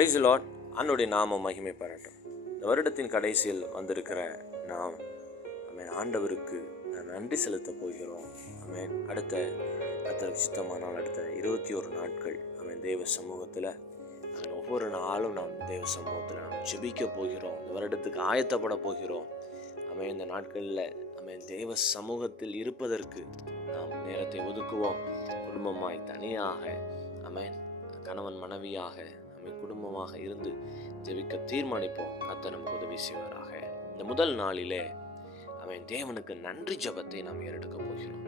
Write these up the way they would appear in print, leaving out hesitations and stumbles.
Praise the Lord. ஆண்டவருடைய நாமம் மகிமை பெறட்டும். இந்த வருடத்தின் கடைசியில் வந்திருக்கிற நாம் ஆண்டவருக்கு நன்றி செலுத்த போகிறோம். அடுத்த கர்த்தருக்கு சித்தமானால் அடுத்த 21 நாட்கள் தேவ சமூகத்தில் ஒவ்வொரு நாளும் நாம் தேவ சமூகத்தில் நாம் ஜெபிக்க போகிறோம். இந்த வருடத்துக்கு ஆயத்தப்பட போகிறோம். இந்த நாட்களில் தேவ சமூகத்தில் இருப்பதற்கு நாம் நேரத்தை ஒதுக்குவோம். குடும்பமாய் தனியாக கணவன் மனைவியாக குடும்பமாக இருந்து ஜெபிக்க தீர்மானிப்போம். கர்த்தர் நமக்கு உதவி செய்வாராக. இந்த முதல் நாளிலே தேவனுக்கு நன்றி ஜெபத்தை நாம் ஏறெடுக்க போகிறோம்.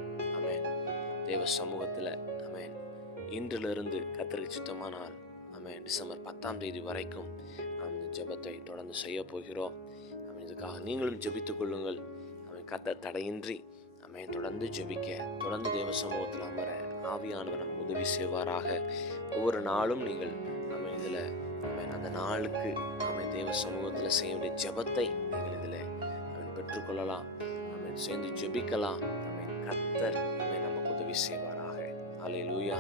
தேவ சமூகத்தில் இன்றிலிருந்து கர்த்தருக்கு சித்தமானால் டிசம்பர் 10ஆம் தேதி வரைக்கும் நாம் இந்த ஜெபத்தை தொடர்ந்து செய்ய போகிறோம். இதுக்காக நீங்களும் ஜெபித்துக் கொள்ளுங்கள். கர்த்தர் தடையின்றி தொடர்ந்து ஜெபிக்க, தொடர்ந்து தேவ சமூகத்தில் அமர ஆவியானவர் நமக்கு உதவி செய்வாராக. ஒவ்வொரு நாளும் நீங்கள் இதில் அந்த நாளுக்கு தேவ சமூகத்தில் செய்ய வேண்டிய ஜெபத்தை நீங்கள் இதில் பெற்றுக்கொள்ளலாம். சேர்ந்து ஜெபிக்கலாம். கர்த்தர் நமக்கு உதவி செய்வாராக. அல்லேலூயா.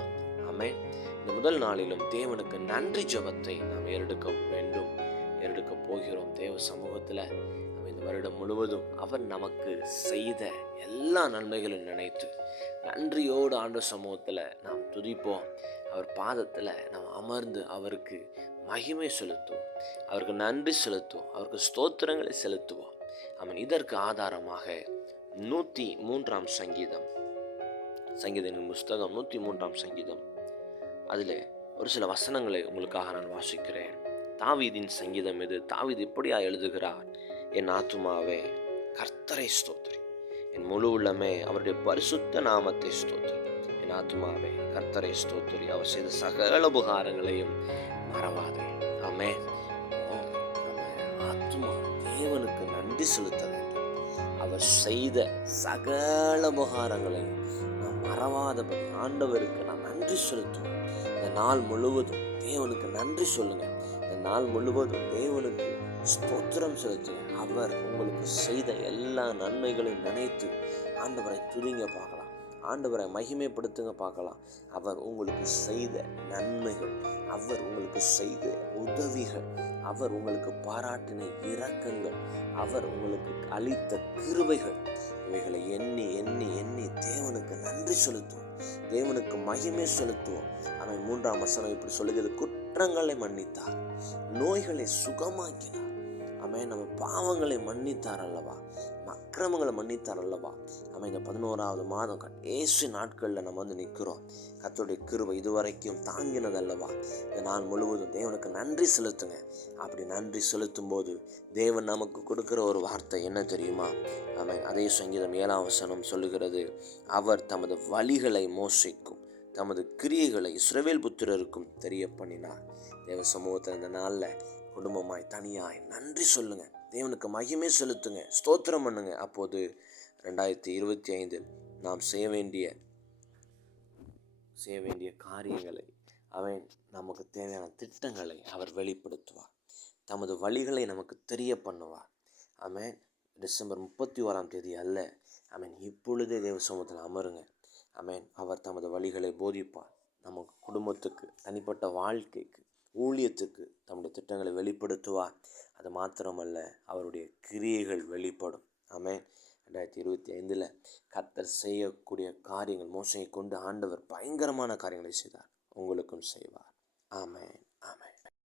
இந்த முதல் நாளிலும் தேவனுக்கு நன்றி ஜெபத்தை நாம் ஏறெடுக்க போகிறோம். தேவ சமூகத்தில் இந்த வருடம் முழுவதும் அவர் நமக்கு செய்த எல்லா நன்மைகளும் நினைத்து நன்றியோடு ஆண்டவர் சமூகத்தில் நாம் துதிப்போம். அவர் பாதத்தில் நாம் அமர்ந்து அவருக்கு மகிமை செலுத்துவோம், அவருக்கு நன்றி செலுத்துவோம், அவருக்கு ஸ்தோத்திரங்களை செலுத்துவோம். இதற்கு ஆதாரமாக 103ஆம் சங்கீதத்தின் புஸ்தகம் 103ஆம் சங்கீதம், அதில் ஒரு சில வசனங்களை உங்களுக்காக நான் வாசிக்கிறேன். தாவீதின் சங்கீதம் இது. தாவீது இப்படியா எழுதுகிறார்: என் ஆத்துமாவே கர்த்தரை ஸ்தோத்திரி, என் முழு உள்ளமே அவருடைய பரிசுத்த நாமத்தை ஸ்தோத்திரி. என் ஆத்துமாவே கர்த்தரை ஸ்தோத்திரி, அவர் செய்த சகல உபகாரங்களையும் மறவாதே. ஆத்துமா தேவனுக்கு நன்றி செலுத்த வேண்டும். அவர் செய்த சகல உபகாரங்களையும் நாம் மறவாதபடி ஆண்டவருக்கு நாம் நன்றி செலுத்துவோம். இந்த நாள் முழுவதும் தேவனுக்கு நன்றி சொல்லுங்க. இந்த நாள் முழுவதும் தேவனுக்கு ஸ்தோத்திரம் செலுத்துங்க. அவர் உங்களுக்கு செய்த எல்லா நன்மைகளையும் நினைத்து ஆண்டவரை துதிங்க பார்க்கலாம். ஆண்டவரை மகிமைப்படுத்துங்க பார்க்கலாம். அவர் உங்களுக்கு செய்த நன்மைகள், அவர் உங்களுக்கு செய்த உதவிகள், அவர் உங்களுக்கு பாராட்டின இரக்கங்கள், அவர் உங்களுக்கு அளித்த கிருபைகள், இவைகளை எண்ணி எண்ணி எண்ணி தேவனுக்கு நன்றி செலுத்துவோம், தேவனுக்கு மகிமை செலுத்துவோம். அவன் 3ஆம் வசனம் இப்படி சொல்லுகிறது: குற்றங்களை மன்னித்தார், நோய்களை சுகமாக்கினார். நம்ம பாவங்களை மன்னித்தார் அல்லவா, அக்கிரமங்களை மன்னித்தார் அல்லவா. இந்த 11ஆவது மாதம் கடைசி நாட்களில் நம்ம நிற்கிறோம். கர்த்தருடைய கிருபை இதுவரைக்கும் தாங்கினது அல்லவா. இந்த நாள் முழுவதும் தேவனுக்கு நன்றி செலுத்துங்க. அப்படி நன்றி செலுத்தும் போது தேவன் நமக்கு கொடுக்கிற ஒரு வார்த்தை என்ன தெரியுமா? அதே சங்கீதம் 7ஆம் வசனம் சொல்லுகிறது: அவர் தமது வழிகளை மோசேக்கும் தமது கிரியைகளை இஸ்ரவேல் புத்திரருக்கும் தெரிய பண்ணினார். தேவ சமூகத்தில் இந்த நாளில் குடும்பமாய் தனியாய் நன்றி சொல்லுங்க, தேவனுக்கு மகிமை செலுத்துங்க, ஸ்தோத்திரம் பண்ணுங்க. அப்போது 2025 நாம் செய்ய வேண்டிய காரியங்களை, நமக்கு தேவையான திட்டங்களை அவர் வெளிப்படுத்துவார். தமது வழிகளை நமக்கு தெரிய பண்ணுவார். டிசம்பர் 31ஆம் தேதி அல்ல, இப்பொழுதே தேவ சமூகத்தில் அமருங்க. அவர் தமது வழிகளை போதிப்பார். நமக்கு குடும்பத்துக்கு, தனிப்பட்ட வாழ்க்கைக்கு, ஊழியத்துக்கு தம்முடைய திட்டங்களை வெளிப்படுத்துவார். அது மாத்திரமல்ல, அவருடைய கிரியைகள் வெளிப்படும். 2025 கர்த்தர் செய்யக்கூடிய காரியங்கள், மோசேயை கொண்டு ஆண்டவர் பயங்கரமான காரியங்களை செய்தார், உங்களுக்கும் செய்வார். ஆமென்.